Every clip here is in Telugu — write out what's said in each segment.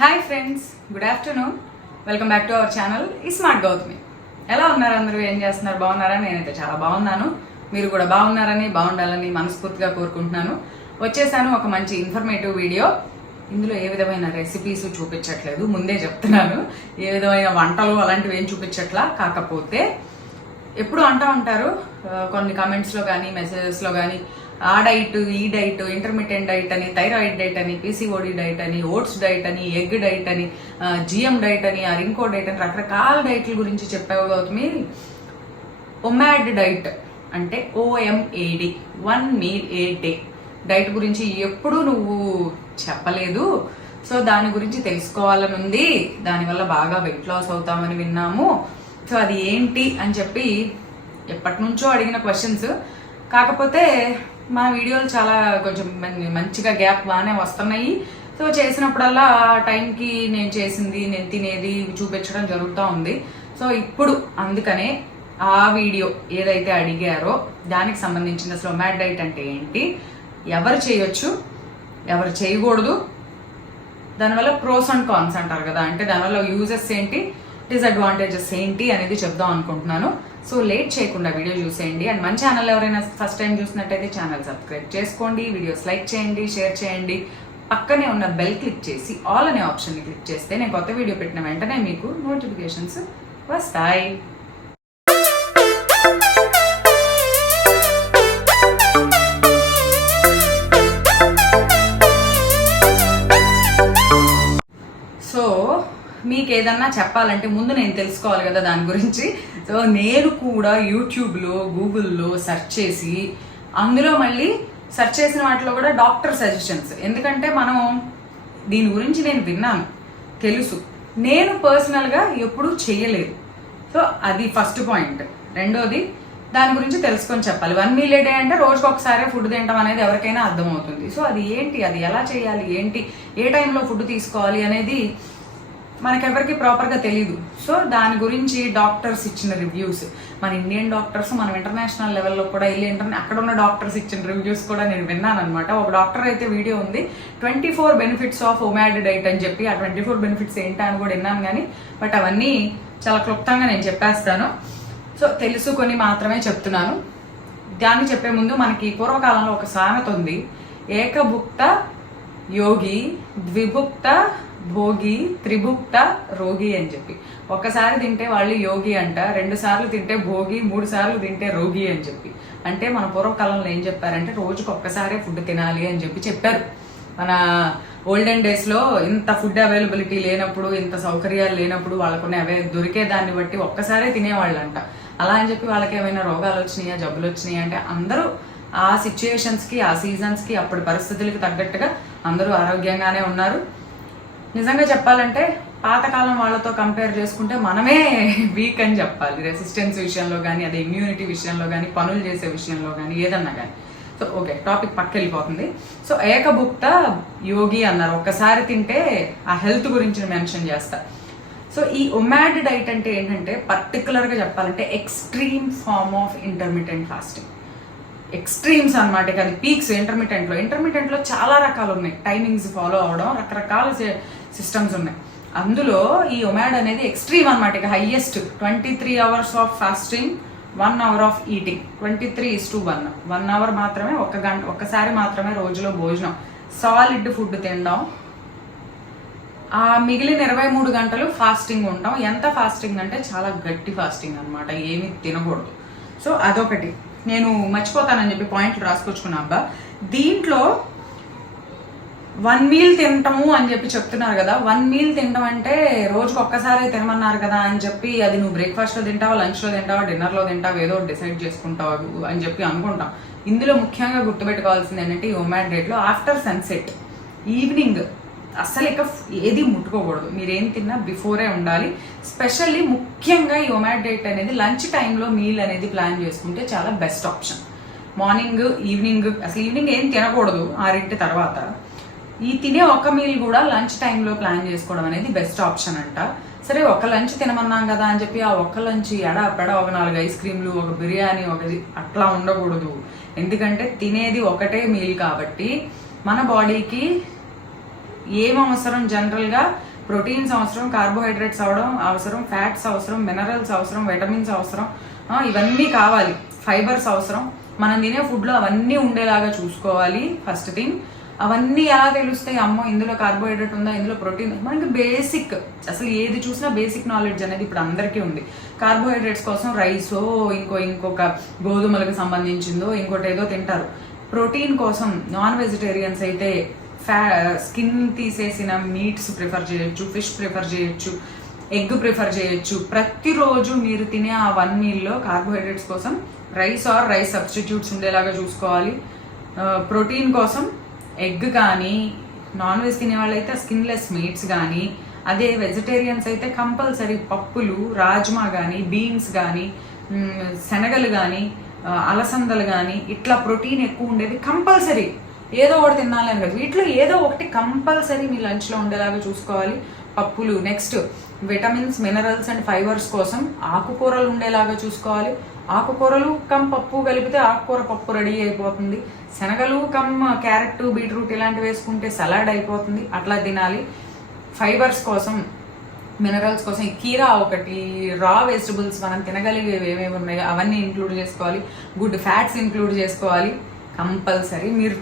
Hi friends, good afternoon. Welcome back to our channel smart Gautami. ఎలా ఉన్నారు అందరూ? ఏం చేస్తున్నారు? బాగున్నారా? నేనైతే చాలా బాగున్నాను. మీరు కూడా బాగున్నారని, బాగుండాలని మనస్ఫూర్తిగా కోరుకుంటున్నాను. వచ్చేసాను ఒక మంచి ఇన్ఫర్మేటివ్ వీడియో. ఇందులో ఏ విధమైన రెసిపీస్ చూపించట్లేదు, ముందే చెప్తున్నాను. ఏ విధమైన వంటలు అలాంటివి ఏం చూపించట్లా. కాకపోతే ఎప్పుడు అంటూ ఉంటారు కొన్ని కమెంట్స్లో కానీ మెసేజెస్లో కానీ, ఆ డైట్, ఈ డైట్, ఇంటర్మీడియట్ డైట్ అని, థైరాయిడ్ డైట్ అని, పీసీఓడి డైట్ అని, ఓట్స్ డైట్ అని, ఎగ్ డైట్ అని, జిఎం డైట్ అని, ఇంకో డైట్ అని, రకరకాల డైట్ల గురించి చెప్పావు గౌతమి. ఒమాడ్ డైట్ అంటే OMAD, 1 meal a day diet గురించి ఎప్పుడు నువ్వు చెప్పలేదు. సో దాని గురించి తెలుసుకోవాలని ఉంది. దానివల్ల బాగా వెయిట్ లాస్ అవుతామని విన్నాము. సో అది ఏంటి అని చెప్పి ఎప్పటి నుంచో అడిగిన క్వశ్చన్స్. కాకపోతే మా వీడియోలు చాలా కొంచెం మంచిగా గ్యాప్ బాగానే వస్తున్నాయి. సో చేసినప్పుడల్లా టైంకి నేను చేసింది, నేను తినేది చూపించడం జరుగుతూ ఉంది. సో ఇప్పుడు అందుకనే ఆ వీడియో ఏదైతే అడిగారో దానికి సంబంధించిన అసలు ఒమాడ్ డైట్ అంటే ఏంటి, ఎవరు చేయొచ్చు, ఎవరు చేయకూడదు, దానివల్ల ప్రోస్ అండ్ కాన్స్ అంటారు కదా, అంటే దానివల్ల యూజెస్ ఏంటి, డిసడ్వాంటేజెస్ ఏంటి అనేది చెప్దాం అనుకుంటున్నాను. సో లేట్ చేయకుండా వీడియో చూసేయండి. అండ్ మన ఛానల్ ఎవరైనా ఫస్ట్ టైం చూసినట్టయితే ఛానల్ సబ్స్క్రైబ్ చేసుకోండి, వీడియోస్ లైక్ చేయండి, షేర్ చేయండి. పక్కనే ఉన్న బెల్ క్లిక్ చేసి ఆల్ అనే ఆప్షన్ని క్లిక్ చేస్తే నేను కొత్త వీడియో పెట్టిన వెంటనే మీకు నోటిఫికేషన్స్ వస్తాయి. సో మీకు ఏదన్నా చెప్పాలంటే ముందు నేను తెలుసుకోవాలి కదా దాని గురించి. సో నేను కూడా యూట్యూబ్లో, గూగుల్లో సెర్చ్ చేసి, అందులో మళ్ళీ సెర్చ్ చేసిన వాటిలో కూడా డాక్టర్ సజెషన్స్. ఎందుకంటే మనం దీని గురించి నేను విన్నాను, తెలుసు, నేను పర్సనల్గా ఎప్పుడూ చేయలేదు. సో అది ఫస్ట్ పాయింట్. రెండోది, దాని గురించి తెలుసుకొని చెప్పాలి. 1 meal a day అంటే రోజుకి ఒకసారి ఫుడ్ తింటాం అనేది ఎవరికైనా అర్థమవుతుంది. సో అది ఏంటి, అది ఎలా చేయాలి, ఏంటి, ఏ టైంలో ఫుడ్ తీసుకోవాలి అనేది మనకెవరికి ప్రాపర్గా తెలీదు. సో దాని గురించి డాక్టర్స్ ఇచ్చిన రివ్యూస్, మన ఇండియన్ డాక్టర్స్, మనం ఇంటర్నేషనల్ లెవెల్లో కూడా వెళ్ళి అక్కడ ఉన్న డాక్టర్స్ ఇచ్చిన రివ్యూస్ కూడా నేను విన్నాను అనమాట. ఒక డాక్టర్ అయితే వీడియో ఉంది, 24 benefits ఆఫ్ ఒమాడ్ డైట్ అని చెప్పి. ఆ 24 benefits ఏంటా అని కూడా విన్నాను కానీ, బట్ అవన్నీ చాలా క్లుప్తంగా నేను చెప్పేస్తాను. సో తెలుసుకొని మాత్రమే చెప్తున్నాను. దాన్ని చెప్పే ముందు మనకి పూర్వకాలంలో ఒక సామెత ఉంది, ఏకభుక్త యోగి, ద్విభుక్త భోగి, త్రిభుక్త రోగి అని చెప్పి. ఒక్కసారి తింటే వాళ్ళు యోగి అంట, 2 సార్లు తింటే భోగి, 3 సార్లు తింటే రోగి అని చెప్పి. అంటే మన పూర్వకాలంలో ఏం చెప్పారంటే రోజుకి ఒక్కసారే ఫుడ్ తినాలి అని చెప్పి చెప్పారు. మన ఓల్డెన్ డేస్లో ఇంత ఫుడ్ అవైలబిలిటీ లేనప్పుడు, ఇంత సౌకర్యాలు లేనప్పుడు, వాళ్ళకున్న దొరికే దాన్ని బట్టి ఒక్కసారే తినేవాళ్ళంట. అలా అని చెప్పి వాళ్ళకి ఏమైనా రోగాలు వచ్చినాయా, జబ్బులు వచ్చినాయి అంటే అందరూ ఆ సిచ్యుయేషన్స్కి, ఆ సీజన్స్కి, అప్పటి పరిస్థితులకి తగ్గట్టుగా అందరూ ఆరోగ్యంగానే ఉన్నారు. నిజంగా చెప్పాలంటే పాతకాలం వాళ్ళతో కంపేర్ చేసుకుంటే మనమే వీక్ అని చెప్పాలి. రెసిస్టెన్స్ విషయంలో కానీ, అదే ఇమ్యూనిటీ విషయంలో కానీ, పనులు చేసే విషయంలో కానీ, ఏదన్నా కానీ. సో ఓకే, టాపిక్ పక్క వెళ్ళిపోతుంది. సో ఏకభుక్త యోగి అన్నారు, ఒక్కసారి తింటే ఆ హెల్త్ గురించి మెన్షన్ చేస్తా. సో ఈ ఒమాడ్ డైట్ అంటే ఏంటంటే, పర్టికులర్గా చెప్పాలంటే extreme form of intermittent fasting. Extremes అనమాట. అది పీక్స్. ఇంటర్మీడియట్లో చాలా రకాలు ఉన్నాయి. టైమింగ్స్ ఫాలో అవడం, రకరకాల సిస్టమ్స్ ఉన్నాయి. అందులో ఈ ఒమాడ్ అనేది ఎక్స్ట్రీమ్ అనమాట. ఇక highest 23 hours of fasting, 1 hour of eating. 23:1. 1 hour మాత్రమే, ఒక్కసారి మాత్రమే రోజులో భోజనం, సాలిడ్ ఫుడ్ తినడం. ఆ మిగిలిన 23 గంటలు ఫాస్టింగ్ ఉంటాం. ఎంత ఫాస్టింగ్ అంటే చాలా గట్టి ఫాస్టింగ్ అనమాట, ఏమీ తినకూడదు. సో అదొకటి నేను మర్చిపోతానని చెప్పి పాయింట్లు రాసుకొచ్చుకున్నా. అబ్బా, దీంట్లో 1 meal తింటాము అని చెప్పి చెప్తున్నారు కదా. 1 meal తినడం అంటే రోజుకి ఒక్కసారి తినమన్నారు కదా అని చెప్పి, అది నువ్వు బ్రేక్ఫాస్ట్లో తింటావా, లంచ్లో తింటావా, డిన్నర్లో తింటావా, ఏదో డిసైడ్ చేసుకుంటావు అని చెప్పి అనుకుంటాం. ఇందులో ముఖ్యంగా గుర్తుపెట్టుకోవాల్సింది ఏంటంటే, ఈ ఒమాడ్ డైట్లో ఆఫ్టర్ సన్సెట్, ఈవినింగ్ అస్సలు ఇక ఏది ముట్టుకోకూడదు. మీరేం తిన్నా బిఫోరే ఉండాలి. స్పెషల్లీ ముఖ్యంగా ఈ ఒమాడ్ డైట్ అనేది లంచ్ టైంలో మీల్ అనేది ప్లాన్ చేసుకుంటే చాలా బెస్ట్ ఆప్షన్. మార్నింగ్, ఈవినింగ్, అసలు ఈవినింగ్ ఏం తినకూడదు 6 తర్వాత. ఈ తినే ఒక మీల్ కూడా లంచ్ టైంలో ప్లాన్ చేసుకోవడం అనేది బెస్ట్ ఆప్షన్ అంట. సరే, ఒక లంచ్ తినమన్నాం కదా అని చెప్పి ఆ ఒక్క లంచ్ ఎడాపెడ ఒక 4 ఐస్ క్రీమ్లు, ఒక బిర్యానీ, ఒకటి అట్లా ఉండకూడదు. ఎందుకంటే తినేది ఒకటే మీల్ కాబట్టి మన బాడీకి ఏం అవసరం జనరల్గా ప్రోటీన్స్ అవసరం, కార్బోహైడ్రేట్స్ అవసరం, ఫ్యాట్స్ అవసరం, మినరల్స్ అవసరం, విటమిన్స్ అవసరం, ఇవన్నీ కావాలి, ఫైబర్స్ అవసరం. మనం తినే ఫుడ్లో అవన్నీ ఉండేలాగా చూసుకోవాలి. ఫస్ట్ థింగ్, అవన్నీ ఎలా తెలుస్తాయి? అమ్మో ఇందులో కార్బోహైడ్రేట్ ఉందా, ఇందులో ప్రోటీన్, మనకి బేసిక్ అసలు ఏది చూసినా బేసిక్ నాలెడ్జ్ అనేది ఇప్పుడు అందరికీ ఉంది. కార్బోహైడ్రేట్స్ కోసం రైసో ఇంకొక గోధుమలకు సంబంధించిందో ఇంకోటి ఏదో తింటారు. ప్రోటీన్ కోసం నాన్ వెజిటేరియన్స్ అయితే స్కిన్ తీసేసిన మీట్స్ ప్రిఫర్ చేయొచ్చు, ఫిష్ ప్రిఫర్ చేయొచ్చు, ఎగ్ ప్రిఫర్ చేయొచ్చు. ప్రతిరోజు మీరు తినే ఆ 1 మీల్లో కార్బోహైడ్రేట్స్ కోసం రైస్ ఆర్ రైస్ సబ్స్టిట్యూట్స్ ఉండేలాగా చూసుకోవాలి. ప్రోటీన్ కోసం ఎగ్ కానీ, నాన్ వెజ్ తినే వాళ్ళైతే స్కిన్లెస్ మీట్స్ కానీ, అదే వెజిటేరియన్స్ అయితే కంపల్సరీ పప్పులు, రాజ్మా కానీ, బీన్స్ కానీ, శనగలు కానీ, అలసందలు కానీ, ఇట్లా ప్రోటీన్ ఎక్కువ ఉండేది కంపల్సరీ ఏదో ఒకటి తినాలి అని కదా, వీటిలో ఏదో ఒకటి కంపల్సరీ మీ లంచ్లో ఉండేలాగా చూసుకోవాలి. పప్పులు. Next vitamins, minerals and fibres కోసం ఆకుకూరలు ఉండేలాగా చూసుకోవాలి. ఆకుకూరలు కమ్ పప్పు కలిపితే ఆకుకూర పప్పు రెడీ అయిపోతుంది. శనగలు కమ్ క్యారెట్, బీట్రూట్ ఇలాంటివి వేసుకుంటే సలాడ్ అయిపోతుంది. అట్లా తినాలి. ఫైబర్స్ కోసం, మినరల్స్ కోసం కీరా ఒకటి, రా వెజిటబుల్స్ మనం తినగలిగేవి ఏమేమి ఉన్నాయో అవన్నీ ఇంక్లూడ్ చేసుకోవాలి. గుడ్ ఫ్యాట్స్ ఇంక్లూడ్ చేసుకోవాలి కంపల్సరీ. మీరు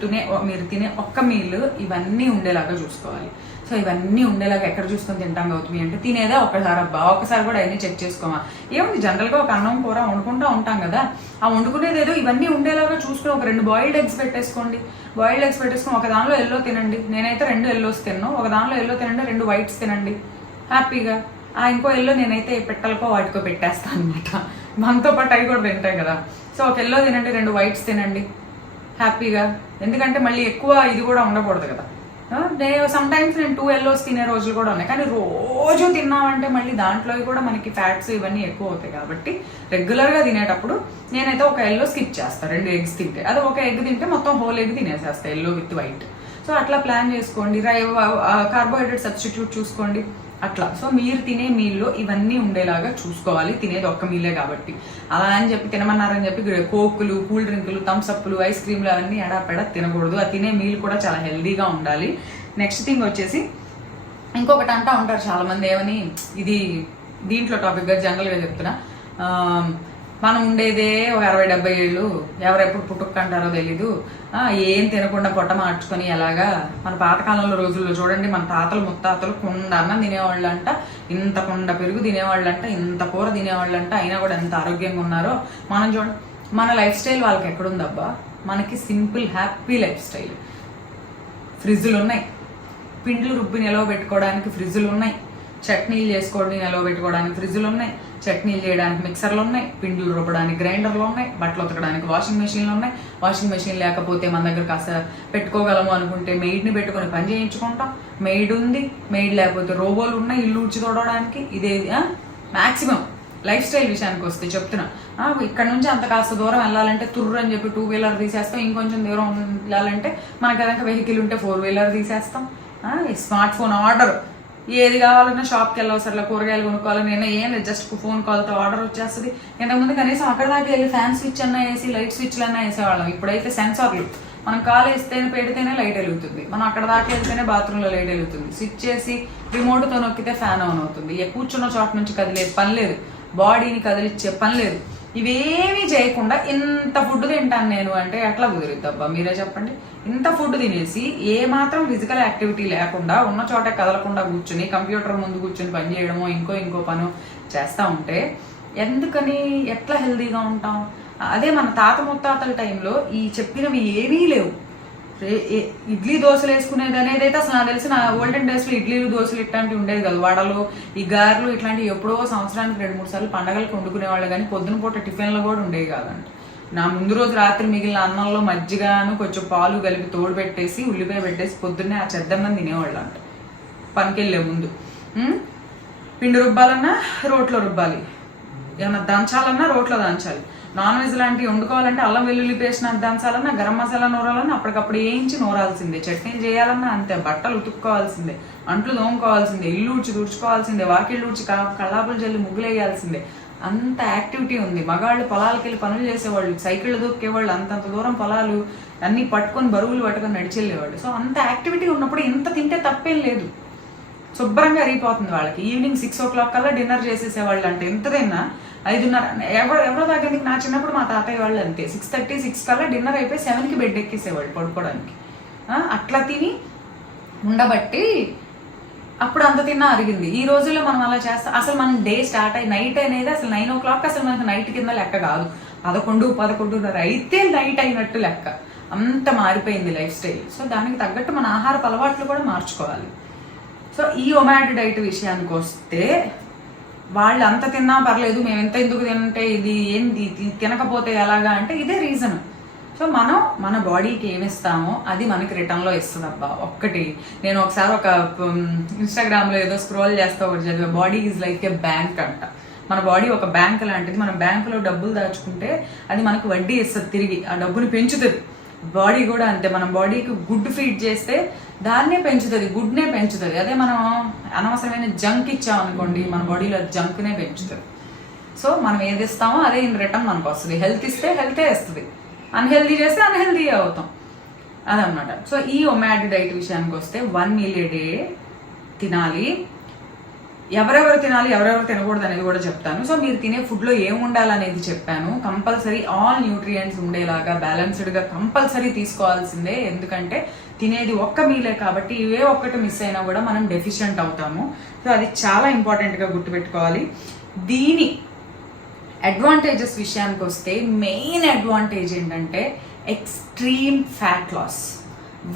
తినే ఒక్క మీల్ ఇవన్నీ ఉండేలాగా చూసుకోవాలి. సో ఇవన్నీ ఉండేలాగా ఎక్కడ చూసుకొని తింటాం అవుతుంది అంటే తినేదే ఒకసారి కూడా అవన్నీ చెక్ చేసుకోమా. ఏముంది, జనరల్గా ఒక అన్నం కూర వండుకుంటూ ఉంటాం కదా, ఆ వండుకునేది ఏదో ఇవన్నీ ఉండేలాగా చూసుకుని ఒక 2 బాయిల్డ్ ఎగ్స్ పెట్టేసుకోండి. బాయిల్డ్ ఎగ్స్ పెట్టేసుకుని ఒక దానిలో ఎల్లో తినండి. నేనైతే 2 ఎల్లోస్ తిన్నాను. ఒక దానిలో ఎల్లో తినండి, 2 వైట్స్ తినండి హ్యాపీగా. ఇంకో ఎల్లో నేనైతే పెట్టలకో వాటికో పెట్టేస్తాను అనమాట. మనతో పాటు అవి కూడా తింటాయి కదా. సో ఒక ఎల్లో తినండి, 2 వైట్స్ తినండి హ్యాపీగా. ఎందుకంటే మళ్ళీ ఎక్కువ ఇది కూడా ఉండకూడదు కదా. సమ్ టైమ్స్ నేను 2 ఎల్లోస్ తినే రోజులు కూడా ఉన్నాయి. కానీ రోజు తిన్నామంటే మళ్ళీ దాంట్లో కూడా మనకి ఫ్యాట్స్ ఇవన్నీ ఎక్కువ అవుతాయి. కాబట్టి రెగ్యులర్గా తినేటప్పుడు నేనైతే ఒక ఎల్లో స్కిప్ చేస్తాను. 2 ఎగ్స్ తింటే, అది ఒక ఎగ్ తింటే మొత్తం హోల్ ఎగ్ తినేసేస్తాను, ఎల్లో విత్ వైట్. సో అట్లా ప్లాన్ చేసుకోండి. కార్బోహైడ్రేట్ సబ్స్టిట్యూట్ చూసుకోండి అట్లా. సో మీరు తినే మీల్లో ఇవన్నీ ఉండేలాగా చూసుకోవాలి. తినేది ఒక్క మీలే కాబట్టి అలా అని చెప్పి తినమన్నారని చెప్పి కోకులు, కూల్ డ్రింకులు, థమ్స్అప్లు, ఐస్ క్రీమ్లు అవన్నీ ఎడాపెడా తినకూడదు. ఆ తినే మీల్ కూడా చాలా హెల్దీగా ఉండాలి. నెక్స్ట్ థింగ్ వచ్చేసి ఇంకొకటి అంటా ఉంటారు చాలా మంది, ఏమని, ఇది దీంట్లో టాపిక్గా జనరల్గా చెప్తున్నా, మనం ఉండేదే ఒక 60-70 ఏళ్ళు, ఎవరెప్పుడు పుట్టుకంటారో తెలీదు, ఏం తినకుండా పొట్ట మార్చుకొని ఎలాగా. మన పాతకాలంలో రోజుల్లో చూడండి, మన తాతలు ముత్తాతలు కుండ అన్నం తినేవాళ్ళంట, ఇంత కుండ పెరుగు తినేవాళ్ళంట, ఇంత కూర తినేవాళ్ళంట, అయినా కూడా ఎంత ఆరోగ్యంగా ఉన్నారో. మనం చూడండి, మన లైఫ్ స్టైల్ వాళ్ళకి ఎక్కడుందబ్బా. మనకి సింపుల్ హ్యాపీ లైఫ్ స్టైల్. ఫ్రిడ్జులు ఉన్నాయి, పిండ్లు రుబ్బి నిలవ పెట్టుకోవడానికి ఫ్రిడ్జులు ఉన్నాయి, చట్నీలు చేసుకోవడానికి నిలవ పెట్టుకోవడానికి ఫ్రిడ్జులు ఉన్నాయి, చట్నీలు చేయడానికి మిక్సర్లు ఉన్నాయి, పిండ్లు రుబ్బడానికి గ్రైండర్లు ఉన్నాయి, బట్టలు ఉతకడానికి వాషింగ్ మెషిన్లు ఉన్నాయి. వాషింగ్ మెషిన్ లేకపోతే మన దగ్గర కాస్త పెట్టుకోగలము అనుకుంటే మెయిడ్ని పెట్టుకొని పని చేయించుకుంటాం. మెయిడ్ ఉంది, మెయిడ్ లేకపోతే రోబోలు ఉన్నాయి ఇల్లు ఉడ్చి తోడడానికి. ఇదే మ్యాక్సిమం లైఫ్ స్టైల్ విషయానికి వస్తే చెప్తున్నా. ఇక్కడ నుంచి అంత కాస్త దూరం వెళ్ళాలంటే తుర్రు అని చెప్పి 2 వీలర్ తీసేస్తాం. ఇంకొంచెం దూరం వెళ్ళాలంటే మనకి ఏదైనా వెహికల్ ఉంటే 4 వీలర్ తీసేస్తాం. స్మార్ట్ ఫోన్ ఆర్డర్, ఏది కావాలన్నా షాప్కి వెళ్ళవసరలా, కూరగాయలు కొనుక్కోవాలని నేను ఏం లేదు, జస్ట్ ఫోన్ కాల్తో ఆర్డర్ వచ్చేస్తుంది. ఇంతకుముందు కనీసం అక్కడ దాకా వెళ్ళి ఫ్యాన్ స్విచ్ అన్నా వేసి లైట్ స్విచ్లు అన్నా వేసేవాళ్ళం. ఇప్పుడైతే సెన్సార్లు, మనం కాల్ వేస్తేనే పెడితేనే లైట్ వెలుగుతుంది, మనం అక్కడ దాకా వెళ్తేనే బాత్రూంలో లైట్ వెలుగుతుంది, స్విచ్ చేసి రిమోట్తో నొక్కితే ఫ్యాన్ ఆన్ అవుతుంది. కూర్చున్న చోట నుంచి కదిలే పని లేదు, బాడీని కదిలిచ్చే పని లేదు. ఇవేమీ చేయకుండా ఇంత ఫుడ్ తింటాను నేను అంటే ఎట్లా కుదిరిద్దబ్బా, మీరే చెప్పండి. ఇంత ఫుడ్ తినేసి ఏ మాత్రం ఫిజికల్ యాక్టివిటీ లేకుండా ఉన్న చోట కదలకుండా కూర్చుని కంప్యూటర్ ముందు కూర్చుని పని చేయడమో ఇంకో పను చేస్తూ ఉంటే ఎందుకని, ఎట్లా హెల్దీగా ఉంటాం? అదే మన తాత ముత్తాతల టైంలో ఈ చెప్పినవి ఏమీ లేవు. ఇడ్లీ దోశలు వేసుకునేది అనేది అయితే అసలు నాకు తెలిసిన ఓల్డెన్ డేస్లో ఇడ్లీలు దోశలు ఇట్లాంటివి ఉండేది కదా. వడలు, ఈ గారెలు ఇట్లాంటివి ఎప్పుడో సంవత్సరానికి 2-3 సార్లు పండగలకు వండుకునేవాళ్ళు. కానీ పొద్దున పూట టిఫిన్లు కూడా ఉండేవి కాదండి. నా ముందు రోజు రాత్రి మిగిలిన అన్నంలో మజ్జిగను కొంచెం పాలు కలిపి తోడు పెట్టేసి ఉల్లిపాయ పెట్టేసి పొద్దున్నే ఆ చెద్దన్నం తినేవాళ్ళు అంట పనికెళ్ళే ముందు. పిండి రుబ్బాలన్నా రోట్లో రుబ్బాలి, ఏమన్నా దంచాలన్నా రోట్లో దంచాలి. నాన్ వెజ్ లాంటివి వండుకోవాలంటే అల్లం వెల్లుల్లి పేస్ట్ దంచాలన్నా, గరం మసాలా నూరాలన్నా అప్పటికప్పుడు వేయించి నూరాల్సిందే. చట్నీలు చేయాలన్నా అంతే, బట్టలు ఉతుక్కోవాల్సిందే, అంట్లు తోముకోవాల్సిందే, ఇల్లు తుడుచుకోవాల్సిందే, వాకిళ్ళు ఊడ్చి కళ్ళాపులు జల్లి ముగ్గులు వేయాల్సిందే. అంత యాక్టివిటీ ఉంది. మగాళ్ళు పొలాలకి వెళ్ళి పనులు చేసేవాళ్ళు, సైకిళ్ళు దొక్కేవాళ్ళు, అంతంత దూరం పొలాలు అన్నీ పట్టుకొని బరువులు పట్టుకొని నడిచెళ్ళేవాళ్ళు. సో అంత యాక్టివిటీ ఉన్నప్పుడు ఇంత తింటే తప్పేం లేదు, శుభ్రంగా అరిగిపోతుంది వాళ్ళకి. ఈవినింగ్ 6 o'clock కల్లా డిన్నర్ చేసేసేవాళ్ళు. అంటే ఎంత తిన్నా 5:30 ఎవరో దగ్గరికి. నా చిన్నప్పుడు మా తాతయ్య వాళ్ళు అంతే, 6:30 6 కల్లా డిన్నర్ అయిపోయి 7కి బెడ్ ఎక్కేసేవాళ్ళు పడుకోవడానికి. అట్లా తిని ఉండబట్టి అప్పుడు అంత తిన్నా అరిగింది. ఈ రోజుల్లో మనం అలా చేస్తాం. అసలు మనం డే స్టార్ట్ అయ్యి నైట్ అనేది అసలు 9 o'clock అసలు మనకి నైట్ కింద లెక్క కాదు. 11-11:30 అయితే నైట్ అయినట్టు లెక్క. అంత మారిపోయింది లైఫ్ స్టైల్. సో దానికి తగ్గట్టు మన ఆహారపు అలవాట్లు కూడా మార్చుకోవాలి. సో ఈ ఒమాడ్ డైట్ విషయానికి వస్తే, వాళ్ళు అంత తిన్నా పర్లేదు, మేము ఎంత ఎందుకు తింటే ఇది ఏంది తినకపోతే ఎలాగా అంటే ఇదే రీజన్. సో మనం మన బాడీకి ఏమిస్తామో అది మనకి రిటర్న్లో ఇస్తుంది అబ్బా. ఒక్కటి నేను ఒకసారి ఒక ఇన్స్టాగ్రామ్లో ఏదో స్క్రోల్ చేస్తా ఒకటి చదివా, body is like a bank అంట. మన బాడీ ఒక బ్యాంక్ లాంటిది. మనం బ్యాంకులో డబ్బులు దాచుకుంటే అది మనకు వడ్డీ ఇస్తుంది తిరిగి, ఆ డబ్బుని పెంచుతుంది. బాడీ కూడా అంతే, మనం బాడీకి గుడ్ ఫీడ్ చేస్తే దాన్నే పెంచుతుంది, గుడ్నే పెంచుతుంది. అదే మనం అనవసరమైన జంక్ ఇచ్చామనుకోండి, మన బాడీలో జంక్నే పెంచుతుంది. సో మనం ఏది ఇస్తామో అదే ఇన్ రిటర్న్ మనకు వస్తుంది. హెల్త్ ఇస్తే హెల్తే ఇస్తుంది, అన్హెల్దీ చేస్తే అన్హెల్దీ అవుతాం, అదనమాట. సో ఈ ఒమాడ్ డైట్ విషయానికి వస్తే 1 meal a day తినాలి. ఎవరెవరు తినాలి, ఎవరెవరు తినకూడదు అనేది కూడా చెప్తాను. సో మీరు తినే ఫుడ్లో ఏం ఉండాలనేది చెప్పాను. కంపల్సరీ ఆల్ న్యూట్రియంట్స్ ఉండేలాగా బ్యాలెన్స్డ్గా కంపల్సరీ తీసుకోవాల్సిందే. ఎందుకంటే తినేది ఒక్క మీలే కాబట్టి ఇవే ఒక్కటి మిస్ అయినా కూడా మనం డెఫిషియెంట్ అవుతాము. సో అది చాలా ఇంపార్టెంట్గా గుర్తుపెట్టుకోవాలి. దీని అడ్వాంటేజెస్ విషయానికి వస్తే మెయిన్ అడ్వాంటేజ్ ఏంటంటే extreme fat loss.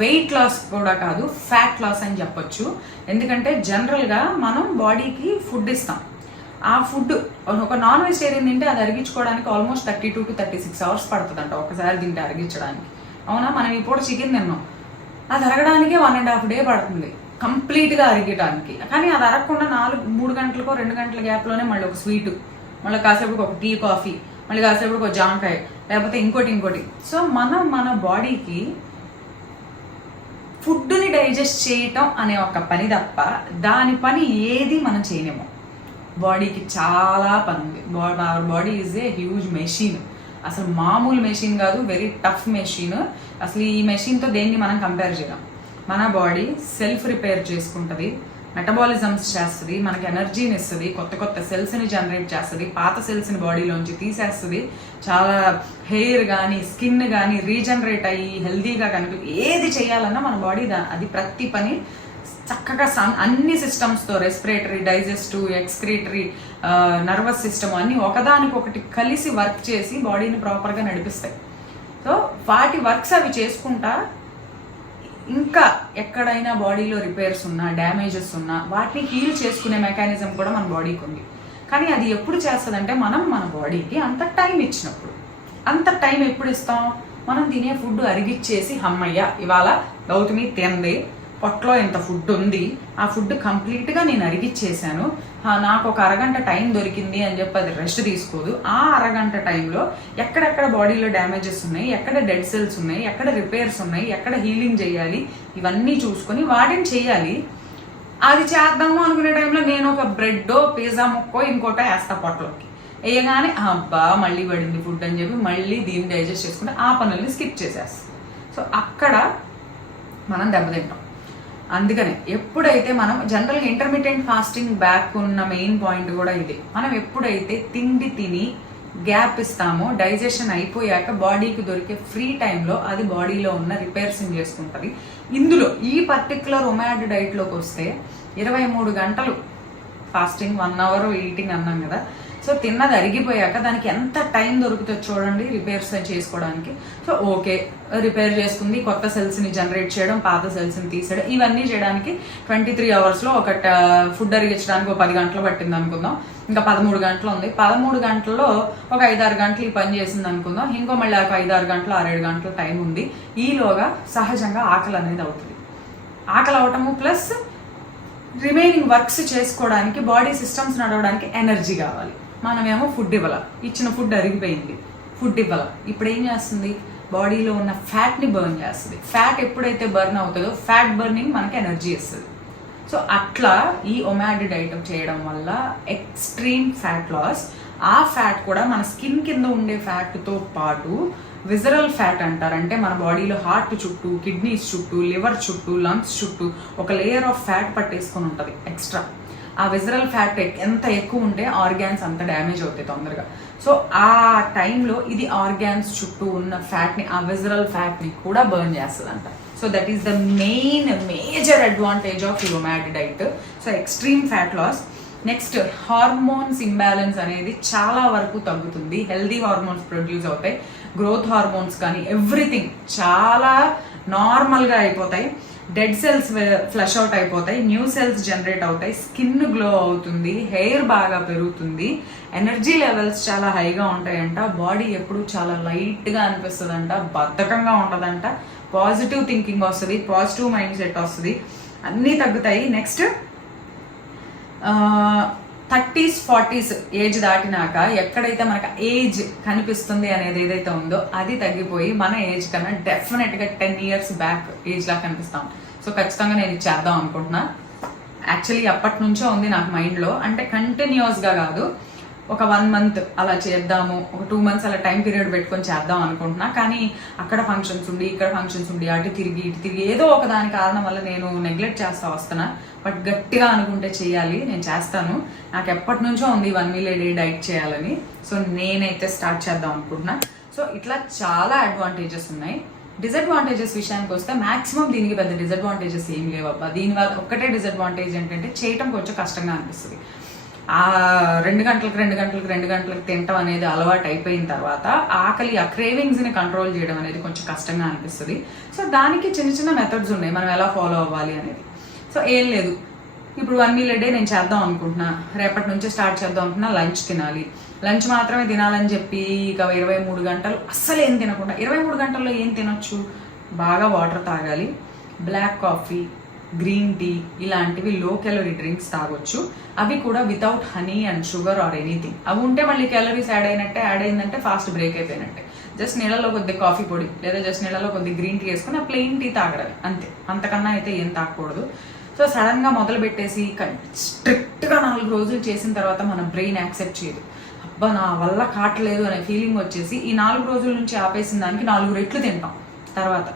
Weight loss కూడా కాదు, ఫ్యాట్ లాస్ అని చెప్పొచ్చు. ఎందుకంటే జనరల్గా మనం బాడీకి ఫుడ్ ఇస్తాం. ఆ ఫుడ్ ఒక నాన్ వెజిటేరియన్ తింటే అది అరిగించుకోవడానికి ఆల్మోస్ట్ 32 to 36 hours పడుతుందంట ఒకసారి తింటే అరిగించడానికి. అవునా, మనం ఇప్పుడు చికెన్ తిన్నాం, అది అరగడానికి 1.5 day పడుతుంది కంప్లీట్గా అరిగటానికి. కానీ అది అరగకుండా 3 గంటలకో 2 గంటల గ్యాప్లోనే మళ్ళీ ఒక స్వీటు, మళ్ళీ కాసేపుకి ఒక టీ కాఫీ, మళ్ళీ కాసేపుకి ఒక జాంకాయ, లేకపోతే ఇంకోటి. సో మనం మన బాడీకి ఫుడ్ని డైజెస్ట్ చేయటం అనే ఒక పని తప్ప దాని పని ఏది మనం చేయలేము. బాడీకి చాలా పని ఉంది. Our body is a huge machine. అసలు మామూలు మెషిన్ కాదు, వెరీ టఫ్ మెషిన్. అసలు ఈ మెషిన్తో దేన్ని మనం కంపేర్ చేయలేం. మన బాడీ సెల్ఫ్ రిపేర్ చేసుకుంటుంది, మెటబాలిజమ్స్ చేస్తుంది, మనకి ఎనర్జీని ఇస్తుంది, కొత్త సెల్స్ని జనరేట్ చేస్తుంది, పాత సెల్స్ని బాడీలోంచి తీసేస్తుంది. చాలా హెయిర్ కానీ స్కిన్ కానీ రీజనరేట్ అయ్యి హెల్దీగా కనుక ఏది చేయాలన్నా మన బాడీ అది ప్రతి పని చక్కగా అన్ని సిస్టమ్స్తో, respiratory, digestive, excretory, nervous system అన్నీ ఒకదానికొకటి కలిసి వర్క్ చేసి బాడీని ప్రాపర్గా నడిపిస్తాయి. సో వాటి వర్క్స్ అవి చేసుకుంటా ఇంకా ఎక్కడైనా బాడీలో రిపేర్స్ ఉన్నా, డ్యామేజెస్ ఉన్నా వాటిని హీల్ చేసుకునే మెకానిజం కూడా మన బాడీకి ఉంది. కానీ అది ఎప్పుడు చేస్తుందంటే మనం మన బాడీకి అంత టైం ఇచ్చినప్పుడు. అంత టైం ఎప్పుడు ఇస్తాం? మనం తినే ఫుడ్ అరిగిచ్చేసి అమ్మయ్య ఇవాళ గౌతమి తింది, పొట్టలో ఎంత ఫుడ్ ఉంది, ఆ ఫుడ్ కంప్లీట్గా నేను అరిగిచ్చేసాను, నాకు ఒక అరగంట టైం దొరికింది అని చెప్పి అది రెస్ట్ తీసుకోదు. ఆ అరగంట టైంలో ఎక్కడెక్కడ బాడీలో డ్యామేజెస్ ఉన్నాయి, ఎక్కడ డెడ్ సెల్స్ ఉన్నాయి, ఎక్కడ రిపేర్స్ ఉన్నాయి, ఎక్కడ హీలింగ్ చేయాలి, ఇవన్నీ చూసుకొని వాటిని చేయాలి. అది చేద్దాము అనుకునే టైంలో నేను ఒక బ్రెడ్, పిజ్జా ముక్కో ఇంకోటో వేస్తా పొట్టలోకి. వేయగానే అబ్బా మళ్ళీ పడింది ఫుడ్ అని చెప్పి మళ్ళీ దీన్ని డైజెస్ట్ చేసుకుంటే ఆ పనుల్ని స్కిప్ చేసేస్తాం. సో అక్కడ మనం దెబ్బతింటాం. అందుకనే ఎప్పుడైతే మనం జనరల్గా ఇంటర్మీడియట్ ఫాస్టింగ్ బ్యాక్ ఉన్న మెయిన్ పాయింట్ కూడా ఇది. మనం ఎప్పుడైతే తిండి తిని గ్యాప్ ఇస్తామో, డైజెషన్ అయిపోయాక బాడీకి దొరికే ఫ్రీ టైంలో అది బాడీలో ఉన్న రిపేర్స్ని చేసుకుంటుంది. ఇందులో ఈ పర్టికులర్ ఒమాడ్ డైట్లోకి వస్తే 23 గంటలు ఫాస్టింగ్, 1 hour ఈటింగ్ అన్నాం కదా. సో తిన్నది అరిగిపోయాక దానికి ఎంత టైం దొరుకుతుందో చూడండి రిపేర్స్ చేసుకోవడానికి. సో ఓకే, రిపేర్ చేసుకుంది, కొత్త సెల్స్ని జనరేట్ చేయడం, పాత సెల్స్ని తీసేయడం, ఇవన్నీ చేయడానికి 23 hours ఒక ఫుడ్ అరిగించడానికి ఒక 10 గంటలు పట్టింది అనుకుందాం. ఇంకా 13 గంటలు ఉంది. 13 గంటల్లో ఒక 5-6 గంటలు ఈ పని చేసింది అనుకుందాం. ఇంకో మళ్ళీ ఒక 5-6 గంటలు, 6-7 గంటల టైం ఉంది. ఈలోగా సహజంగా ఆకలి అనేది అవుతుంది. ఆకలి అవటము ప్లస్ రిమైనింగ్ వర్క్స్ చేసుకోవడానికి, బాడీ సిస్టమ్స్ నడవడానికి ఎనర్జీ కావాలి. మనమేమో ఫుడ్ ఇవ్వాల, ఇచ్చిన ఫుడ్ అరిగిపోయింది, ఫుడ్ ఇవ్వాల. ఇప్పుడు ఏం చేస్తుంది? బాడీలో ఉన్న ఫ్యాట్ని బర్న్ చేస్తుంది. ఫ్యాట్ ఎప్పుడైతే బర్న్ అవుతుందో ఫ్యాట్ బర్నింగ్ మనకి ఎనర్జీ ఇస్తుంది. సో అట్లా ఈ ఒమాడ్ డైట్ చేయడం వల్ల ఎక్స్ట్రీమ్ ఫ్యాట్ లాస్ ఆ ఫ్యాట్ కూడా మన స్కిన్ కింద ఉండే ఫ్యాట్తో పాటు విజరల్ ఫ్యాట్ అంటారు. అంటే మన బాడీలో హార్ట్ చుట్టూ, కిడ్నీస్ చుట్టూ, లివర్ చుట్టూ, లంగ్స్ చుట్టూ ఒక లేయర్ ఆఫ్ ఫ్యాట్ పట్టేసుకొని ఉంటుంది ఎక్స్ట్రా. ఆ విజరల్ ఫ్యాట్ ఎంత ఎక్కువ ఉంటే ఆర్గాన్స్ అంత డ్యామేజ్ అవుతాయి తొందరగా. సో ఆ టైంలో ఇది ఆర్గాన్స్ చుట్టూ ఉన్న ఫ్యాట్ని, ఆ విజరల్ ఫ్యాట్ని కూడా బర్న్ చేస్తుందంట. So that is the major advantage of OMAD diet. So extreme fat loss. Next, hormones imbalance అనేది చాలా వరకు తగ్గుతుంది. హెల్దీ హార్మోన్స్ ప్రొడ్యూస్ అవుతాయి, గ్రోత్ హార్మోన్స్ కానీ ఎవ్రీథింగ్ చాలా నార్మల్గా అయిపోతాయి. డెడ్ సెల్స్ ఫ్లష్ అవుట్ అయిపోతాయి, న్యూ సెల్స్ జనరేట్ అవుతాయి, స్కిన్ గ్లో అవుతుంది, హెయిర్ బాగా పెరుగుతుంది, ఎనర్జీ లెవెల్స్ చాలా హైగా ఉంటాయంట, బాడీ ఎప్పుడు చాలా లైట్గా అనిపిస్తుందంట, బద్ధకంగా ఉండదంట, పాజిటివ్ థింకింగ్ వస్తుంది, పాజిటివ్ మైండ్ సెట్ వస్తుంది, అన్నీ తగ్గుతాయి. నెక్స్ట్ 30s 40s ఏజ్ దాటినాక ఎక్కడైతే మనకు ఏజ్ కనిపిస్తుంది అనేది ఏదైతే ఉందో అది తగ్గిపోయి మన ఏజ్ కన్నా డెఫినెట్గా 10 years బ్యాక్ ఏజ్ లా కనిపిస్తాం. సో ఖచ్చితంగా నేను ఇది చేద్దాం అనుకుంటున్నా. యాక్చువల్లీ అప్పటి నుంచో ఉంది నాకు మైండ్లో, అంటే కంటిన్యూస్గా కాదు, ఒక 1 month అలా చేద్దాము, ఒక 2 months అలా టైం పీరియడ్ పెట్టుకొని చేద్దాం అనుకుంటున్నా. కానీ అక్కడ ఫంక్షన్స్ ఉండి, ఇక్కడ ఫంక్షన్స్ ఉండి, అటు తిరిగి ఇటు తిరిగి ఏదో ఒక దాని కారణం వల్ల నేను నెగ్లెక్ట్ చేస్తా వస్తున్నా. బట్ గట్టిగా అనుకుంటే చేయాలి, నేను చేస్తాను. నాకు ఎప్పటి నుంచో ఉంది 1 meal a day డైట్ చేయాలని. సో నేనైతే స్టార్ట్ చేద్దాం అనుకుంటున్నా. సో ఇట్లా చాలా అడ్వాంటేజెస్ ఉన్నాయి. డిసడ్వాంటేజెస్ విషయానికి వస్తే మాక్సిమం దీనికి పెద్ద డిసడ్వాంటేజెస్ ఏం లేవబ్బా. దీనివల్ల ఒక్కటే డిసడ్వాంటేజ్ ఏంటంటే చేయటం కొంచెం కష్టంగా అనిపిస్తుంది. ఆ 2 గంటలకు తినటం అనేది అలవాటు అయిపోయిన తర్వాత ఆకలి, ఆ క్రేవింగ్స్ని కంట్రోల్ చేయడం అనేది కొంచెం కష్టంగా అనిపిస్తుంది. సో దానికి చిన్న చిన్న మెథడ్స్ ఉన్నాయి, మనం ఎలా ఫాలో అవ్వాలి అనేది. సో ఏం లేదు, ఇప్పుడు 1 meal a day నేను చేద్దాం అనుకుంటున్నా, రేపటి నుంచి స్టార్ట్ చేద్దాం అనుకుంటున్నా. లంచ్ తినాలి, లంచ్ మాత్రమే తినాలని చెప్పి ఇక 23 గంటలు అస్సలు ఏం తినకుండా, 23 గంటల్లో ఏం తినొచ్చు, బాగా వాటర్ తాగాలి, బ్లాక్ కాఫీ, గ్రీన్ టీ ఇలాంటివి లో క్యాలరీ డ్రింక్స్ తాగొచ్చు. అవి కూడా without honey and sugar or anything. అవి ఉంటే మళ్ళీ క్యాలరీస్ యాడ్ అయిందంటే ఫాస్ట్ బ్రేక్ అయిపోయినట్టే. జస్ట్ నీళ్ళలో కొద్ది కాఫీ పొడి లేదా జస్ట్ నీళ్ళలో కొద్ది గ్రీన్ టీ వేసుకుని ఆ ప్లెయిన్ టీ తాగడమే అంతే, అంతకన్నా అయితే ఏం తాగకూడదు. సో సడన్గా మొదలు పెట్టేసి స్ట్రిక్ట్గా 4 రోజులు చేసిన తర్వాత మన బ్రెయిన్ యాక్సెప్ట్ చేయదు. అబ్బా నా వల్ల కావట్లేదు అనే ఫీలింగ్ వచ్చేసి ఈ 4 రోజుల నుంచి ఆపేసిన దానికి 4 రెట్లు తింటాం తర్వాత.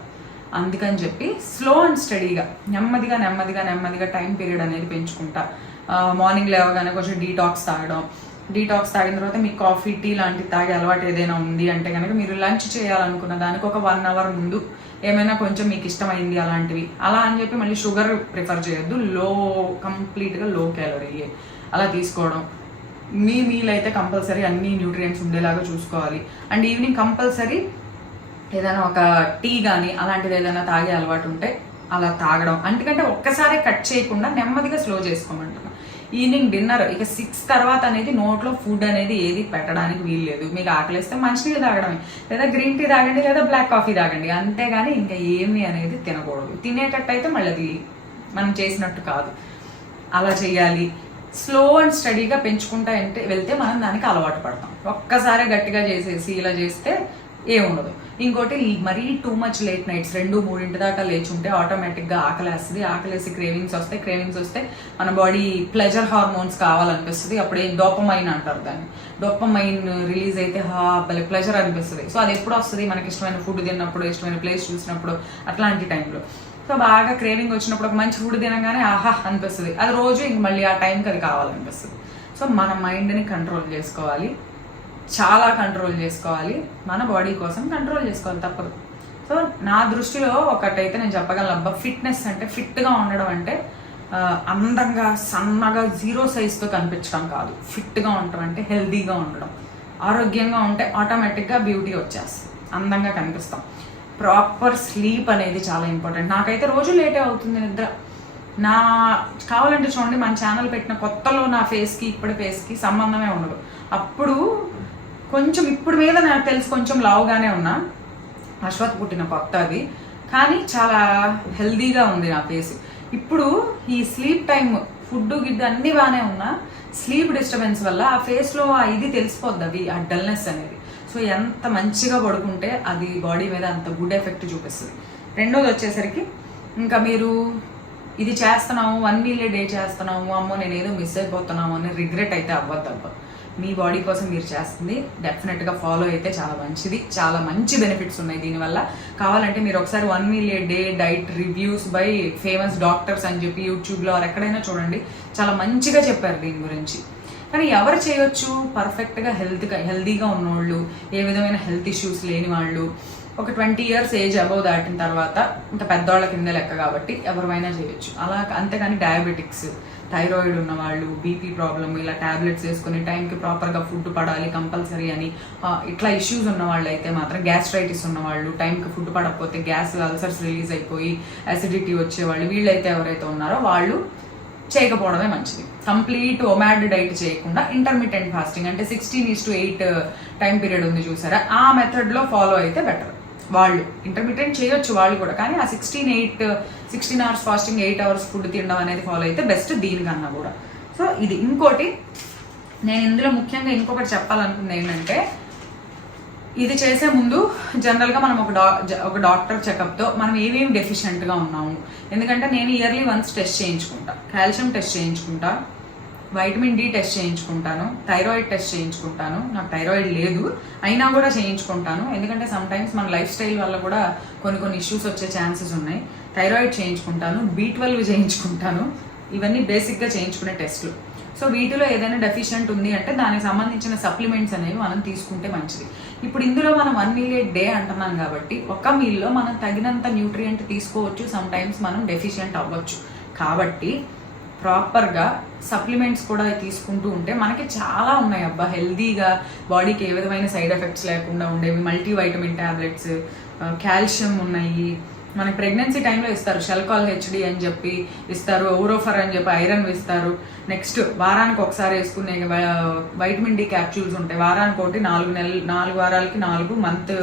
అందుకని చెప్పి స్లో అండ్ స్టడీగా నెమ్మదిగా టైం పీరియడ్ అనేది పెంచుకుంటా. మార్నింగ్ లేవగానే కొంచెం డీటాక్స్ తాగిన తర్వాత మీకు కాఫీ, టీ లాంటివి తాగే అలవాటు ఏదైనా ఉంది అంటే కనుక మీరు లంచ్ చేయాలనుకున్న దానికి ఒక 1 hour ముందు ఏమైనా కొంచెం మీకు ఇష్టమైంది అలాంటివి, అలా అని చెప్పి మళ్ళీ షుగర్ ప్రిఫర్ చేయొద్దు, కంప్లీట్గా లో క్యాలరీ అలా తీసుకోవడం. మీ మీల్ అయితే కంపల్సరీ అన్ని న్యూట్రియంట్స్ ఉండేలాగా చూసుకోవాలి. అండ్ ఈవినింగ్ కంపల్సరీ ఏదైనా ఒక టీ కానీ అలాంటిది ఏదైనా తాగే అలవాటు ఉంటే అలా తాగడం. ఎందుకంటే ఒక్కసారి కట్ చేయకుండా నెమ్మదిగా స్లో చేసుకోమంటున్నా. ఈవినింగ్ డిన్నర్ ఇక 6 తర్వాత అనేది నోట్లో ఫుడ్ అనేది ఏది పెట్టడానికి వీల్లేదు. మీకు ఆకలిస్తే మంచినీళ్ళు తాగడమే, లేదా గ్రీన్ టీ తాగండి, లేదా బ్లాక్ కాఫీ తాగండి, అంతేగాని ఇంకా ఏమి అనేది తినకూడదు. తినేటట్టు అయితే మళ్ళీ అది మనం చేసినట్టు కాదు, అలా చేయాలి. స్లో అండ్ స్టడీగా పెంచుకుంటా వెళ్తే మనం దానికి అలవాటు పడతాం. ఒక్కసారి గట్టిగా చేసేసి ఇలా చేస్తే ఏముండదు. ఇంకోటి, మరీ టూ మచ్ లేట్ నైట్స్ 2-3 దాకా లేచుంటే ఆటోమేటిక్గా ఆకలేస్తుంది. ఆకలేసి క్రేవింగ్స్ వస్తే మన బాడీ ప్లెజర్ హార్మోన్స్ కావాలనిపిస్తుంది. అప్పుడే డోపమైన్ అంటారు దాన్ని. డోపమైన్ రిలీజ్ అయితే భలే ప్లెజర్ అనిపిస్తుంది. సో అది ఎప్పుడు వస్తుంది, మనకి ఇష్టమైన ఫుడ్ తిన్నప్పుడు, ఇష్టమైన ప్లేస్ చూసినప్పుడు, అట్లాంటి టైంలో. సో బాగా క్రేవింగ్ వచ్చినప్పుడు ఒక మంచి ఫుడ్ తినగానే ఆహా అనిపిస్తుంది. అది రోజు ఇంక మళ్ళీ ఆ టైంకి అది కావాలనిపిస్తుంది. సో మన మైండ్ని కంట్రోల్ చేసుకోవాలి, చాలా కంట్రోల్ చేసుకోవాలి, మన బాడీ కోసం కంట్రోల్ చేసుకోవాలి, తప్పదు. సో నా దృష్టిలో ఒకటైతే నేను చెప్పగలను అబ్బా, ఫిట్నెస్ అంటే, ఫిట్గా ఉండడం అంటే అందంగా సన్నగా 0 size కనిపించడం కాదు. ఫిట్గా ఉండడం అంటే హెల్దీగా ఉండడం, ఆరోగ్యంగా ఉంటే ఆటోమేటిక్గా బ్యూటీ వచ్చేస్తుంది, అందంగా కనిపిస్తాం. ప్రాపర్ స్లీప్ అనేది చాలా ఇంపార్టెంట్. నాకైతే రోజు లేటే అవుతుంది నిద్ర. కావాలంటే చూడండి, మన ఛానల్ పెట్టిన కొత్తలో నా ఫేస్కి ఇప్పటి ఫేస్కి సంబంధమే ఉండదు. అప్పుడు కొంచెం, ఇప్పుడు మీద నాకు తెలిసి కొంచెం లావుగానే ఉన్నా, అశ్వత్ పుట్టిన కొత్త అది, కానీ చాలా హెల్దీగా ఉంది నా ఫేస్. ఇప్పుడు ఈ స్లీప్ టైం, ఫుడ్ గిడ్డు అన్నీ బాగానే ఉన్నా, స్లీప్ డిస్టర్బెన్స్ వల్ల ఆ ఫేస్లో ఇది తెలిసిపోద్ది, అవి ఆ డల్నెస్ అనేది. సో ఎంత మంచిగా పడుకుంటే అది బాడీ మీద అంత గుడ్ ఎఫెక్ట్ చూపిస్తుంది. రెండోది వచ్చేసరికి, ఇంకా మీరు ఇది చేస్తున్నాము, 1 meal a day చేస్తున్నాము, అమ్మో నేను ఏదో మిస్ అయిపోతున్నాము అని రిగ్రెట్ అయితే అవ్వద్దు. మీ బాడీ కోసం మీరు చేస్తుంది డెఫినెట్గా ఫాలో అయితే చాలా మంచిది. చాలా మంచి బెనిఫిట్స్ ఉన్నాయి దీనివల్ల. కావాలంటే మీరు ఒకసారి 1 meal a day diet reviews by famous doctors అని చెప్పి యూట్యూబ్లో ఎక్కడైనా చూడండి, చాలా మంచిగా చెప్పారు దీని గురించి. కానీ ఎవరు చేయొచ్చు? పర్ఫెక్ట్గా హెల్తీగా ఉన్నవాళ్ళు, ఏ విధమైన హెల్త్ ఇష్యూస్ లేని వాళ్ళు, ఒక 20 years ఏజ్ అబౌవ్ దాటిన తర్వాత ఇంకా పెద్దవాళ్ళ కింద లెక్క కాబట్టి ఎవరైనా చేయొచ్చు అలా. అంతేకాని డయాబెటిక్స్, థైరాయిడ్ ఉన్నవాళ్ళు, బీపీ ప్రాబ్లమ్, ఇలా ట్యాబ్లెట్స్ వేసుకుని టైంకి ప్రాపర్గా ఫుడ్ పడాలి కంపల్సరీ అని ఇట్లా ఇష్యూస్ ఉన్న వాళ్ళు అయితే మాత్రం, గ్యాస్ట్రైటిస్ ఉన్నవాళ్ళు, టైంకి ఫుడ్ పడకపోతే గ్యాస్ అల్సర్స్ రిలీజ్ అయిపోయి అసిడిటీ వచ్చేవాళ్ళు, వీళ్ళైతే ఎవరైతే ఉన్నారో వాళ్ళు చేయకపోవడమే మంచిది. కంప్లీట్ ఒమాడ్ డైట్ చేయకుండా ఇంటర్మీడియట్ ఫాస్టింగ్ అంటే 16:8 టైం పీరియడ్ ఉంది చూసారా, ఆ మెథడ్లో ఫాలో అయితే బెటర్. వాళ్ళు ఇంటర్మీడియట్ చేయొచ్చు వాళ్ళు కూడా, కానీ ఆ 16 hours ఫాస్టింగ్, 8 hours ఫుడ్ తినడం అనేది ఫాలో అయితే బెస్ట్ దీనికన్నా కూడా. సో ఇది ఇంకోటి నేను ఇందులో ముఖ్యంగా ఇంకొకటి చెప్పాలనుకుంది ఏంటంటే, ఇది చేసే ముందు జనరల్గా మనం ఒక డాక్టర్ చెకప్తో మనం ఏమేమి డెఫిషియెంట్గా ఉన్నాము. ఎందుకంటే నేను ఇయర్లీ వన్స్ టెస్ట్ చేయించుకుంటా, కాల్షియం టెస్ట్ చేయించుకుంటా, వైటమిన్ డి టెస్ట్ చేయించుకుంటాను, థైరాయిడ్ టెస్ట్ చేయించుకుంటాను. నాకు థైరాయిడ్ లేదు అయినా కూడా చేయించుకుంటాను, ఎందుకంటే సమ్ టైమ్స్ మన లైఫ్ స్టైల్ వల్ల కూడా కొన్ని ఇష్యూస్ వచ్చే ఛాన్సెస్ ఉన్నాయి. థైరాయిడ్ చేయించుకుంటాను, B12 చేయించుకుంటాను. ఇవన్నీ బేసిక్గా చేయించుకునే టెస్ట్లు. సో వీటిలో ఏదైనా డెఫిషియెంట్ ఉంది అంటే దానికి సంబంధించిన సప్లిమెంట్స్ అనేవి మనం తీసుకుంటే మంచిది. ఇప్పుడు ఇందులో మనం 1 meal a day అంటున్నాం కాబట్టి ఒక మీల్లో మనం తగినంత న్యూట్రియంట్ తీసుకోవచ్చు. సమ్ టైమ్స్ మనం డెఫిషియెంట్ అవ్వచ్చు. కాబట్టి ప్రాపర్గా సప్లిమెంట్స్ కూడా తీసుకుంటూ ఉంటే మనకి చాలా ఉన్నాయి అబ్బా, హెల్దీగా బాడీకి ఏ విధమైన సైడ్ ఎఫెక్ట్స్ లేకుండా ఉండేవి. మల్టీవైటమిన్ ట్యాబ్లెట్స్, కాల్షియం ఉన్నాయి. మనకి ప్రెగ్నెన్సీ టైంలో ఇస్తారు, షెల్కాల్ హెచ్డి అని చెప్పి ఇస్తారు, ఓరోఫర్ అని చెప్పి ఐరన్ ఇస్తారు. నెక్స్ట్ వారానికి ఒకసారి వేసుకునే వైటమిన్ డి క్యాప్సూల్స్ ఉంటాయి, వారానికి ఒకటి, 4 వారాలకి 4 మంత్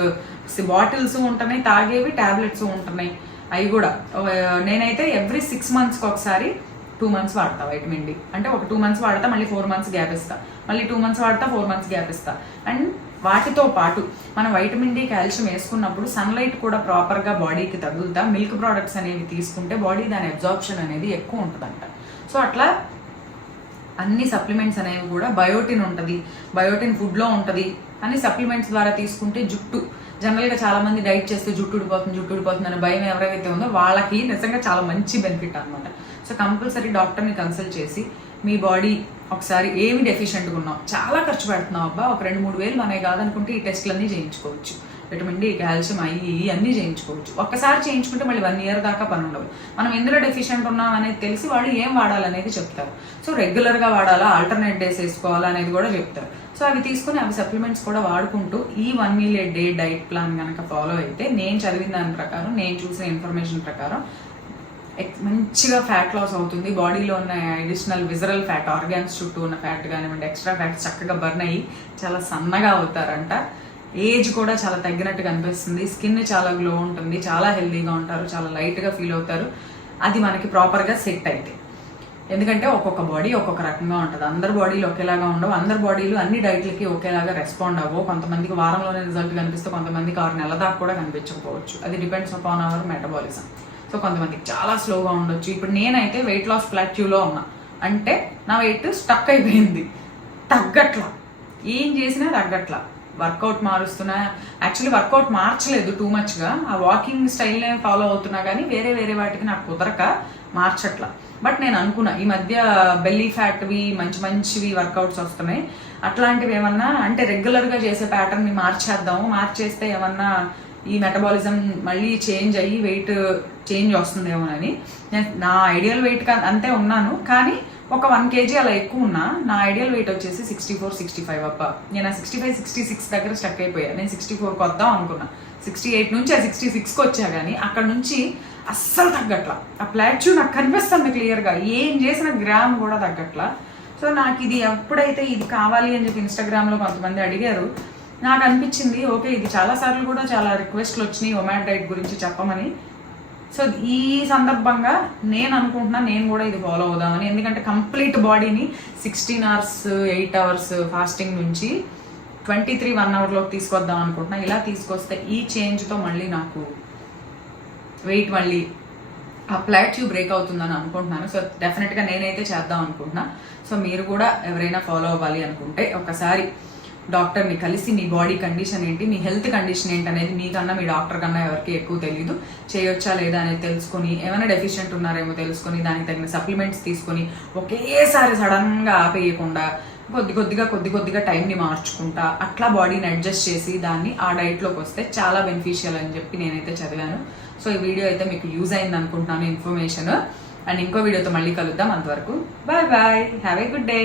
బాటిల్స్ ఉంటున్నాయి, తాగేవి ట్యాబ్లెట్స్ ఉంటున్నాయి. అవి కూడా నేనైతే ఎవ్రీ 6 monthsకి ఒకసారి 2 months వాడతా వైటమిన్ డి. అంటే ఒక 2 months వాడతా, మళ్ళీ 4 months గ్యాప్ ఇస్తా, మళ్ళీ 2 months వాడతా, 4 months గ్యాప్ ఇస్తా. అండ్ వాటితో పాటు మనం వైటమిన్ డి, కాల్షియం వేసుకున్నప్పుడు సన్లైట్ కూడా ప్రాపర్గా బాడీకి తగులుతా, మిల్క్ ప్రోడక్ట్స్ అనేవి తీసుకుంటే బాడీ దాని అబ్జార్ప్షన్ అనేది ఎక్కువ ఉంటుందంట. సో అట్లా అన్ని సప్లిమెంట్స్ అనేవి కూడా బయోటిన్ ఉంటుంది, బయోటిన్ ఫుడ్లో ఉంటుంది అని సప్లిమెంట్స్ ద్వారా తీసుకుంటే జుట్టు జనరల్గా చాలా మంది డైట్ చేస్తే జుట్టు ఊడిపోతుంది అనే భయం ఎవరైతే ఉందో వాళ్ళకి నిజంగా చాలా మంచి బెనిఫిట్ అనమాట. సో కంపల్సరీ డాక్టర్ని కన్సల్ట్ చేసి మీ బాడీ ఒకసారి ఏమి డెఫిషియెంట్గా ఉన్నాం, చాలా ఖర్చు పెడుతున్నాం అబ్బా, ఒక 2-3 వేలు మనకి కాదనుకుంటే ఈ టెస్ట్లన్నీ చేయించుకోవచ్చు. విటమిన్ డి, కాల్షియం, అన్నీ చేయించుకోవచ్చు. ఒక్కసారి చేయించుకుంటే మళ్ళీ 1 year దాకా పని ఉండదు. మనం ఎందులో డెఫిషియెంట్ ఉన్నాం అనేది తెలిసి వాళ్ళు ఏం వాడాలనేది చెప్తారు. సో రెగ్యులర్గా వాడాలా, ఆల్టర్నేట్ డేస్ వేసుకోవాలా అనేది కూడా చెప్తారు. సో అవి తీసుకుని అవి సప్లిమెంట్స్ కూడా వాడుకుంటూ ఈ 1 meal a day diet plan కనుక ఫాలో అయితే, నేను చదివిన దాని ప్రకారం, నేను చూసిన ఇన్ఫర్మేషన్ ప్రకారం మంచిగా ఫ్యాట్ లాస్ అవుతుంది. బాడీలో ఉన్న అడిషనల్ విజరల్ ఫ్యాట్, ఆర్గాన్స్ చుట్టూ ఉన్న ఫ్యాట్ కానివ్వండి, ఎక్స్ట్రా ఫ్యాట్స్ చక్కగా బర్న్ అయ్యి చాలా సన్నగా అవుతారంట. ఏజ్ కూడా చాలా తగ్గినట్టుగా అనిపిస్తుంది, స్కిన్ చాలా గ్లో ఉంటుంది, చాలా హెల్దీగా ఉంటారు, చాలా లైట్గా ఫీల్ అవుతారు. అది మనకి ప్రాపర్గా సెట్ అయితే. ఎందుకంటే ఒక్కొక్క బాడీ ఒక్కొక్క రకంగా ఉంటుంది, అందరి బాడీలు ఒకేలాగా ఉండవు, అందరి బాడీలు అన్ని డైట్లకి ఒకేలాగా రెస్పాండ్ అవ్వవు. కొంతమందికి వారంలోనే రిజల్ట్ కనిపిస్తే కొంతమందికి 6 నెలల దాకా కూడా కనిపించకపోవచ్చు. అది depends upon our metabolism. So కొంతమందికి చాలా స్లోగా ఉండొచ్చు. ఇప్పుడు నేనైతే వెయిట్ లాస్ ప్లాట్యూలో ఉన్నా అంటే నా వెయిట్ స్టక్ అయిపోయింది, తగ్గట్లా, ఏం చేసినా తగ్గట్లా. వర్కౌట్ మారుస్తున్నా, యాక్చువల్లీ వర్కౌట్ మార్చలేదు టూ మచ్గా, ఆ వాకింగ్ స్టైల్నే ఫాలో అవుతున్నా, కానీ వేరే వాటికి నాకు కుదరక మార్చట్లా. బట్ నేను అనుకున్నా ఈ మధ్య బెల్లీ ఫ్యాట్వి మంచివి వర్కౌట్స్ వస్తున్నాయి, అట్లాంటివి ఏమన్నా అంటే రెగ్యులర్గా చేసే ప్యాటర్న్ని మార్చేద్దాము, మార్చేస్తే ఏమన్నా ఈ మెటబాలిజం మళ్ళీ చేంజ్ అయ్యి వెయిట్ చేంజ్ వస్తుందేమోనని. నేను నా ఐడియల్ వెయిట్ అంతే ఉన్నాను, కానీ ఒక 1 kg అలా ఎక్కువ ఉన్నా. నా ఐడియల్ వెయిట్ వచ్చేసి 64-65 అప్ప. నేను ఆ 65-66 దగ్గర స్టక్ అయిపోయా. నేను 64కి వద్దాం అనుకున్నా, 68 నుంచి ఆ 66కి వచ్చా, కానీ అక్కడ నుంచి అస్సలు తగ్గట్లా. ఆ ప్లాట్యూ నాకు కనిపిస్తుంది క్లియర్గా, ఏం చేసిన గ్రామ్ కూడా తగ్గట్లా. సో నాకు ఇది ఎప్పుడైతే ఇది కావాలి అని చెప్పి ఇన్స్టాగ్రామ్లో కొంతమంది అడిగారు, నాకు అనిపించింది ఓకే, ఇది చాలాసార్లు కూడా చాలా రిక్వెస్ట్లు వచ్చినాయి ఒమాడ్ డైట్ గురించి చెప్పమని. సో ఈ సందర్భంగా నేను అనుకుంటున్నా నేను కూడా ఇది ఫాలో అవుదామని. ఎందుకంటే కంప్లీట్ బాడీని 16 hours 8 hours ఫాస్టింగ్ నుంచి 23 1 hourలోకి తీసుకొద్దాం అనుకుంటున్నా. ఇలా తీసుకొస్తే ఈ చేంజ్తో మళ్ళీ నాకు వెయిట్ మళ్ళీ ఆ ప్లాట్యూ బ్రేక్ అవుతుందని అనుకుంటున్నాను. సో డెఫినెట్గా నేనైతే చేద్దాం అనుకుంటున్నా. సో మీరు కూడా ఎవరైనా ఫాలో అవ్వాలి అనుకుంటే ఒకసారి డాక్టర్ని కలిసి మీ బాడీ కండిషన్ ఏంటి, మీ హెల్త్ కండిషన్ ఏంటి అనేది మీకన్నా మీ డాక్టర్ కన్నా ఎవరికి ఎక్కువ తెలియదు. చేయొచ్చా లేదా అనేది తెలుసుకొని, ఏమైనా డెఫిషియెంట్ ఉన్నారేమో తెలుసుకొని, దానికి తగిన సప్లిమెంట్స్ తీసుకొని ఒకేసారి సడన్గా ఆపేయకుండా కొద్ది కొద్దిగా టైంని మార్చుకుంటా అట్లా బాడీని అడ్జస్ట్ చేసి దాన్ని ఆ డైట్లోకి వస్తే చాలా బెనిఫిషియల్ అని చెప్పి నేనైతే చదివాను. సో ఈ వీడియో అయితే మీకు యూజ్ అయింది అనుకుంటున్నాను, ఇన్ఫర్మేషన్. అండ్ ఇంకో వీడియోతో మళ్ళీ కలుద్దాం. అంతవరకు bye bye, have a good day.